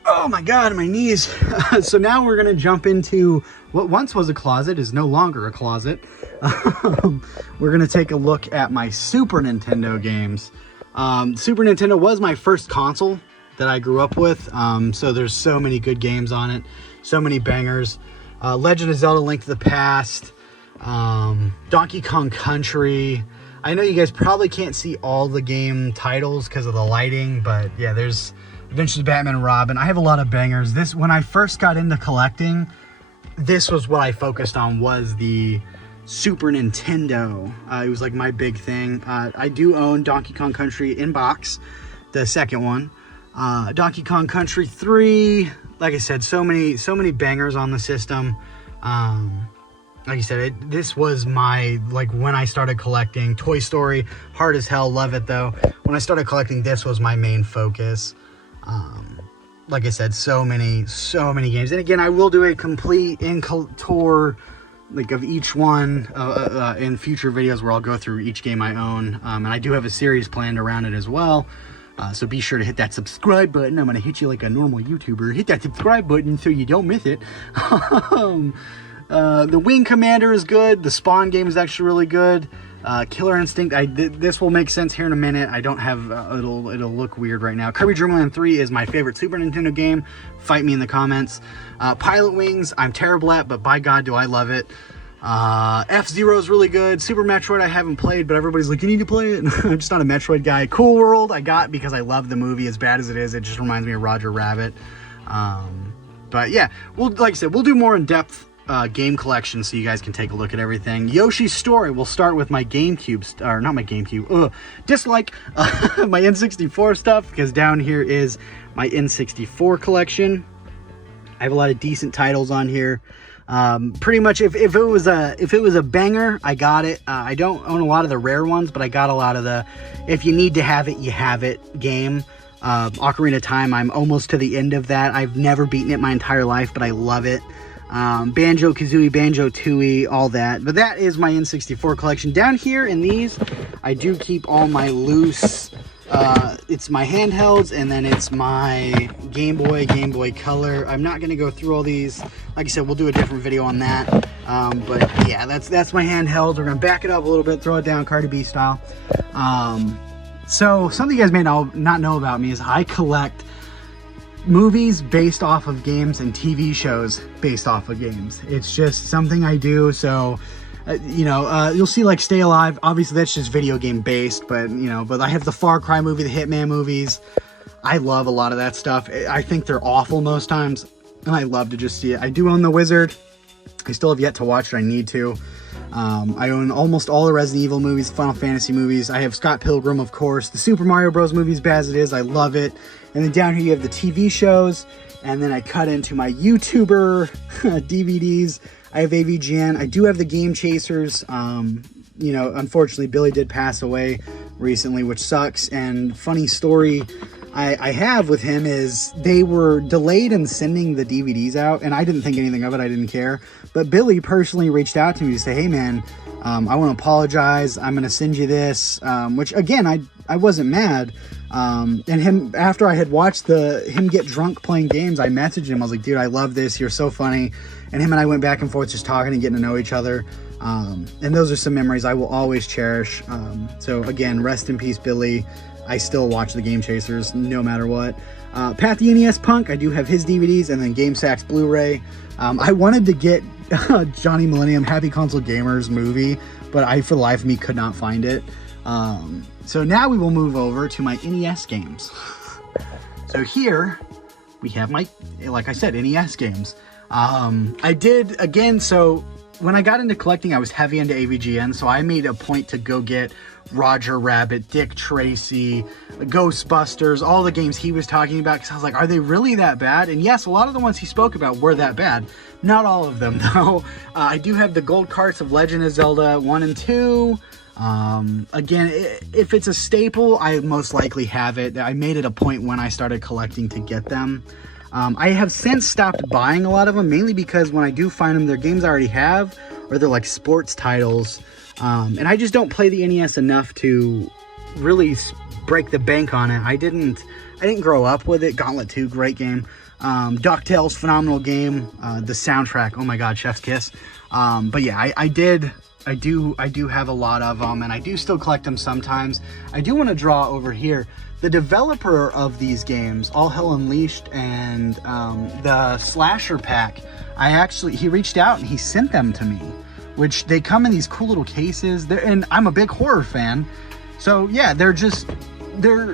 Oh my god, my knees. So now we're going to jump into what once was a closet is no longer a closet. We're going to take a look at my Super Nintendo games. Super Nintendo was my first console that I grew up with. So there's so many good games on it. So many bangers. Legend of Zelda: Link to the Past. Donkey Kong Country. I know you guys probably can't see all the game titles because of the lighting, but yeah, there's Adventures of Batman and Robin. I have a lot of bangers. When I first got into collecting, this was what I focused on, was the Super Nintendo. It was like my big thing. I do own Donkey Kong Country in box, the second one. Donkey Kong Country 3, like I said, so many bangers on the system. Like I said, this was my, when I started collecting. Toy Story, hard as hell, love it though. When I started collecting, this was my main focus. Like I said, so many games. And again, I will do a complete tour like of each one in future videos where I'll go through each game I own. And I do have a series planned around it as well. So be sure to hit that subscribe button. I'm going to hit you like a normal YouTuber. Hit that subscribe button so you don't miss it. The Wing Commander is good. The Spawn game is actually really good. Killer Instinct, this will make sense here in a minute. I don't have, it'll look weird right now. Kirby Dream Land 3 is my favorite Super Nintendo game. Fight me in the comments. Pilot Wings, I'm terrible at, but by God, do I love it. F-Zero is really good. Super Metroid I haven't played, but everybody's like, you need to play it. I'm just not a Metroid guy. Cool World I got because I love the movie. As bad as it is, it just reminds me of Roger Rabbit. But yeah, like I said, we'll do more in-depth game collection so you guys can take a look at everything. Yoshi's Story, we'll start with my GameCube, or not my GameCube, dislike my N64 stuff, because down here is my N64 collection. I have a lot of decent titles on here. Pretty much if it was a banger, I got it. I don't own a lot of the rare ones, but I got a lot of the if you need to have it, you have it game. Ocarina of Time, I'm almost to the end of that. I've never beaten it my entire life, but I love it. Banjo-Kazooie, Banjo-Tooie, all that. But that is my N64 collection. Down here in these, I do keep all my loose, it's my handhelds, and then it's my Game Boy Color. I'm not going to go through all these. Like I said, we'll do a different video on that. But yeah, that's my handheld. We're going to back it up a little bit, throw it down Cardi B style. So something you guys may not know about me is I collect movies based off of games and TV shows based off of games. It's just something I do. So you'll see like Stay Alive, obviously that's just video game based, but but I have the Far Cry movie, the Hitman movies. I love a lot of that stuff. I think they're awful most times, and I love to just see it. I do own The Wizard. I still have yet to watch it. I need to. I own almost all the Resident Evil movies, Final Fantasy movies. I have Scott Pilgrim, of course. The Super Mario Bros. Movies, bad as it is, I love it. And then down here you have the TV shows. And then I cut into my YouTuber DVDs. I have AVGN. I do have the Game Chasers. Unfortunately, Billy did pass away recently, which sucks. And funny story I have with him is they were delayed in sending the DVDs out, and I didn't think anything of it. I didn't care. But Billy personally reached out to me to say, hey man, I want to apologize. I'm going to send you this, which again, I wasn't mad. And him, after I had watched him get drunk playing games, I messaged him. I was like, dude, I love this. You're so funny. And him and I went back and forth just talking and getting to know each other. And those are some memories I will always cherish. So again, rest in peace, Billy. I still watch the Game Chasers no matter what. Pat the NES Punk, I do have his DVDs, and then Game Sacks Blu-ray. I wanted to get Johnny Millennium Happy Console Gamers movie, but I, for the life of me, could not find it. So now we will move over to my NES games. So here we have my, like I said, NES games. I did, again, so when I got into collecting, I was heavy into AVGN, so I made a point to go get Roger Rabbit, Dick Tracy, Ghostbusters, all the games he was talking about, because I was like, are they really that bad? And yes, a lot of the ones he spoke about were that bad. Not all of them, though. I do have the gold carts of Legend of Zelda 1 and 2. Again, if it's a staple, I most likely have it. I made it a point when I started collecting to get them. I have since stopped buying a lot of them, mainly because when I do find them, they're games I already have, or they're like sports titles. And I just don't play the NES enough to really break the bank on it. I didn't grow up with it. Gauntlet 2, great game. DuckTales, phenomenal game. The soundtrack, oh my god, chef's kiss. But yeah, I do have a lot of them, and I do still collect them sometimes. I do want to draw over here. The developer of these games, All Hell Unleashed and the Slasher Pack, he reached out and he sent them to me, which they come in these cool little cases. And I'm a big horror fan, so yeah,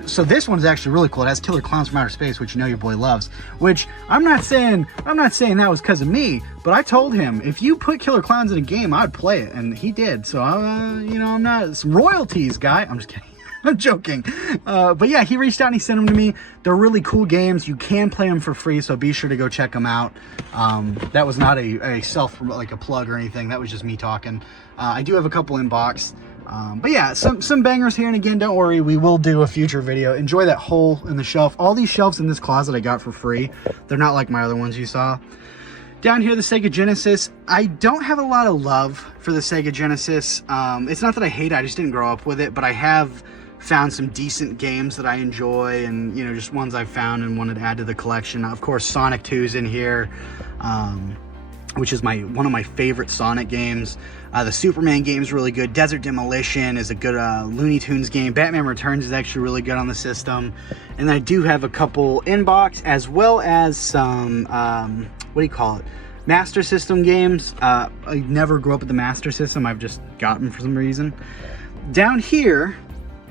so this one's actually really cool. It has Killer Clowns from Outer Space, which your boy loves. Which I'm not saying that was because of me, but I told him if you put Killer Clowns in a game, I'd play it, and he did. So I'm not some royalties guy. I'm just kidding. I'm joking. But yeah, he reached out and he sent them to me. They're really cool games. You can play them for free, so be sure to go check them out. That was not a plug or anything. That was just me talking. I do have a couple in box. But yeah, some bangers here, and again, don't worry, we will do a future video. Enjoy that hole in the shelf. All these shelves in this closet I got for free. They're not like my other ones you saw. Down here, the Sega Genesis. I don't have a lot of love for the Sega Genesis. It's not that I hate it, I just didn't grow up with it, but I have found some decent games that I enjoy, and you know, just ones I've found and wanted to add to the collection. Of course, Sonic 2's in here, which is one of my favorite Sonic games. The Superman game is really good. Desert Demolition is a good Looney Tunes game. Batman Returns is actually really good on the system. And I do have a couple in-box, as well as some, what do you call it? Master System games. I never grew up with the Master System. I've just got them for some reason. Down here,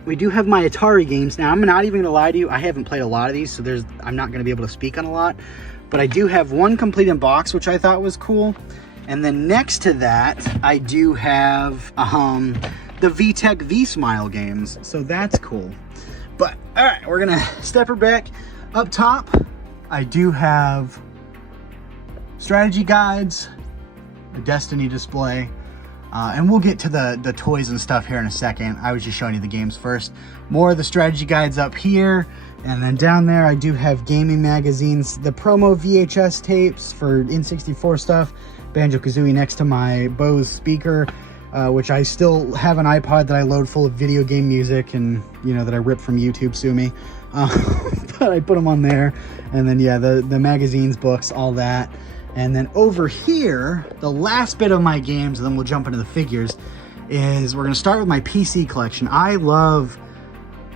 we do have my Atari games. Now, I'm not even gonna lie to you, I haven't played a lot of these, so I'm not gonna be able to speak on a lot. But I do have one complete in box, which I thought was cool. And then next to that, I do have the VTech V-Smile games. So that's cool. But, all right, we're gonna step her back. Up top, I do have strategy guides, a Destiny display, and we'll get to the toys and stuff here in a second. I was just showing you the games first. More of the strategy guides up here. And then down there, I do have gaming magazines, the promo VHS tapes for N64 stuff, Banjo-Kazooie next to my Bose speaker, which I still have an iPod that I load full of video game music and, you know, that I rip from YouTube, sue me. But I put them on there. And then, yeah, the magazines, books, all that. And then over here, the last bit of my games, and then we'll jump into the figures, is we're going to start with my PC collection. I love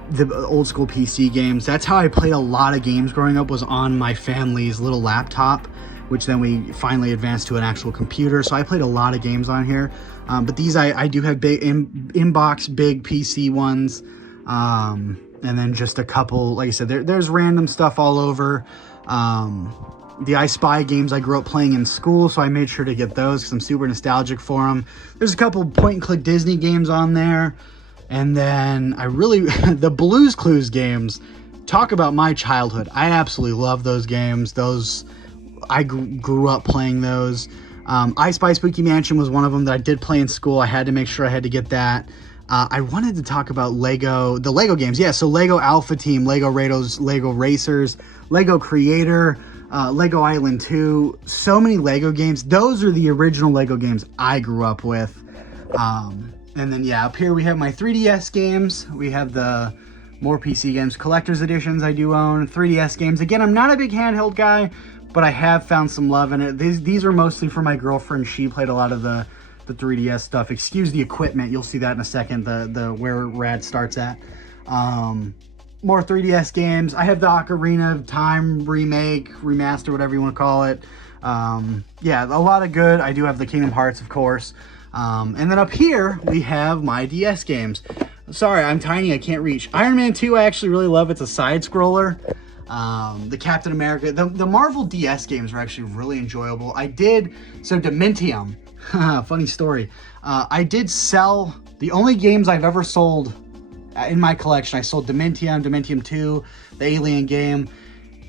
the old school PC games. That's how I played a lot of games growing up, was on my family's little laptop, which then we finally advanced to an actual computer. So I played a lot of games on here. But these, I do have big in-box, big PC ones. And then just a couple, like I said, there's random stuff all over. The I Spy games I grew up playing in school, so I made sure to get those because I'm super nostalgic for them. There's a couple point-and-click Disney games on there. And then the Blue's Clues games, talk about my childhood. I absolutely love those games. I grew up playing those. I Spy Spooky Mansion was one of them that I did play in school. I had to make sure I had to get that. I wanted to talk about the Lego games. Yeah, so Lego Alpha Team, Lego Racers, Lego Creator, Lego Island 2. So many Lego games. Those are the original Lego games I grew up with. And then, yeah, up here we have my 3DS games. We have the more PC games, collector's editions I do own, 3DS games. Again, I'm not a big handheld guy, but I have found some love in it. These are mostly for my girlfriend. She played a lot of the 3DS stuff. Excuse the equipment. You'll see that in a second, the where Rad starts at. More 3DS games. I have the Ocarina of Time remake, remaster, whatever you want to call it. Yeah, a lot of good. I do have the Kingdom Hearts, of course. And then up here, we have my DS games. Sorry, I'm tiny, I can't reach. Iron Man 2, I actually really love. It's a side-scroller. The Captain America, the Marvel DS games are actually really enjoyable. Dementium, funny story. I did sell, the only games I've ever sold in my collection, I sold Dementium 2, the Alien game,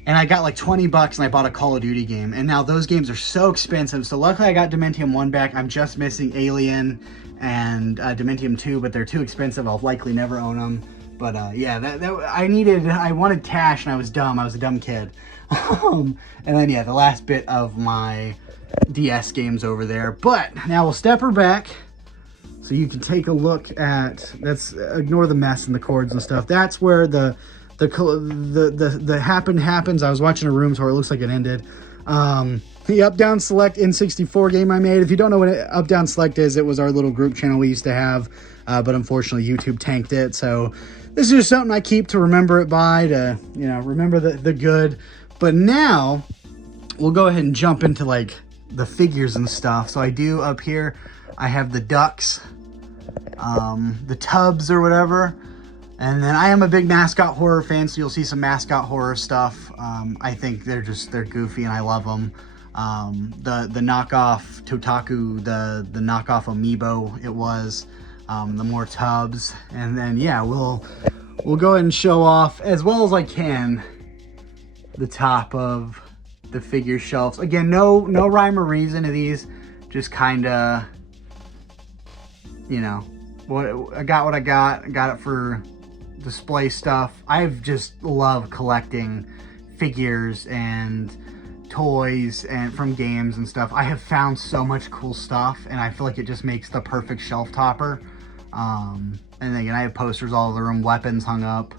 and I got like 20 bucks and I bought a Call of Duty game. And now those games are so expensive. So luckily I got Dementium 1 back. I'm just missing Alien and Dementium 2, but they're too expensive. I'll likely never own them. But yeah, I wanted cash and I was dumb. I was a dumb kid. And then yeah, the last bit of my DS games over there. But now we'll step her back so you can take a look at, ignore the mess and the cords and stuff. That's where the happens. I was watching a room tour. It looks like it ended. The Up Down Select N64 game I made. If you don't know what Up Down Select is, it was our little group channel we used to have, but unfortunately YouTube tanked it. So this is just something I keep to remember it by, to, you know, remember the good. But now we'll go ahead and jump into like the figures and stuff. So I do up here, I have the ducks, the tubs or whatever. And then I am a big mascot horror fan, so you'll see some mascot horror stuff. I think they're goofy and I love them. The knockoff Totaku, the knockoff Amiibo, it was, the more tubs. And then yeah, we'll go ahead and show off as well as I can the top of the figure shelves. Again, no rhyme or reason to these, just kind of, you know, I got it for display stuff. I've just loved collecting figures and toys and from games and stuff. I have found so much cool stuff, and I feel like it just makes the perfect shelf topper. And then again, I have posters all over the room, weapons hung up.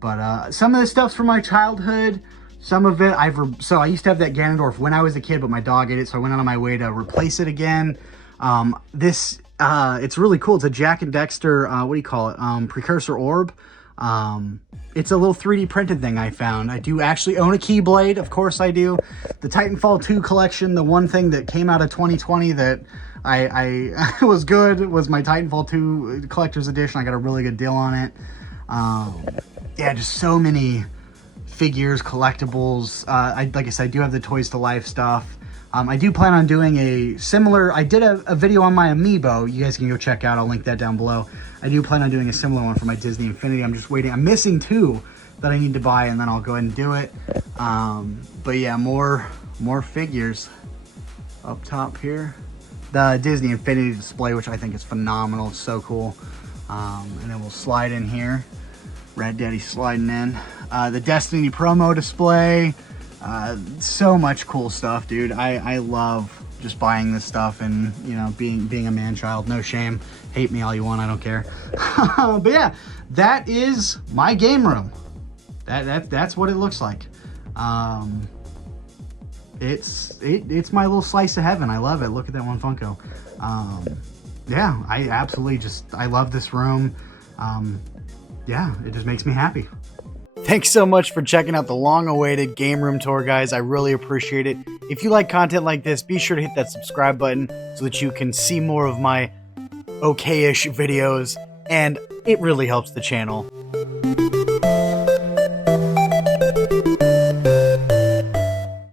But some of the stuff's from my childhood. Some of it so I used to have that Ganondorf when I was a kid, but my dog ate it, so I went out on my way to replace it again. It's really cool. It's a Jack and Dexter, what do you call it? Precursor orb. It's a little 3D printed thing I found. I do actually own a Keyblade, of course I do. The Titanfall 2 collection, the one thing that came out of 2020 that I was good was my Titanfall 2 collector's edition. I got a really good deal on it. Yeah, just so many figures, collectibles. Like I said, I do have the Toys to Life stuff. I do plan on doing a similar, I did a video on my Amiibo. You guys can go check out, I'll link that down below. I do plan on doing a similar one for my Disney Infinity. I'm just waiting, I'm missing 2 that I need to buy, and then I'll go ahead and do it. But yeah, more figures up top here. The Disney Infinity display, which I think is phenomenal, it's so cool. And then we'll slide in here. Red Daddy sliding in. The Destiny promo display. So much cool stuff, dude. I love just buying this stuff and, you know, being a man-child. No shame. Hate me all you want, I don't care. But yeah, that is my game room. That's what it looks like. It's my little slice of heaven. I love it. Look at that one Funko. Yeah, I absolutely I love this room. Yeah, it just makes me happy. Thanks so much for checking out the long-awaited game room tour, guys. I really appreciate it. If you like content like this, be sure to hit that subscribe button so that you can see more of my okay-ish videos, and it really helps the channel.